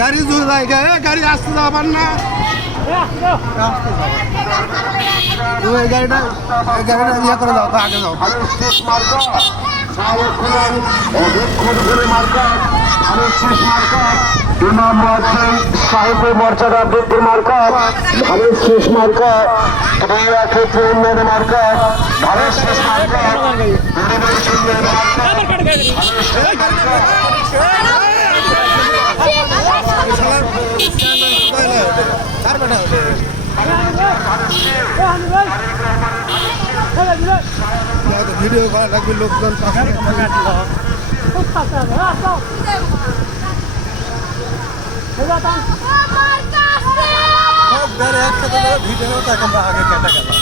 গাড়ি জোর জায়গা গাড়ি আসতে যাবার না এই গাড়িটা ইয়ে করে যাও তো আগে যাও ইমাম মুয়াজ্জিন সাহেবের মর্যাদা বৃদ্ধির মার্কা ভারত শেষ মার্কা ক্রীড়া ক্ষেত্রে উন্নয়নের মার্কা ভারত শেষ মার্কা পরিবেশ উন্নয়নের মার্কা ভিডিও করা লাগবে লোকজন একসাথে ভিডিও আগে কেটে গেল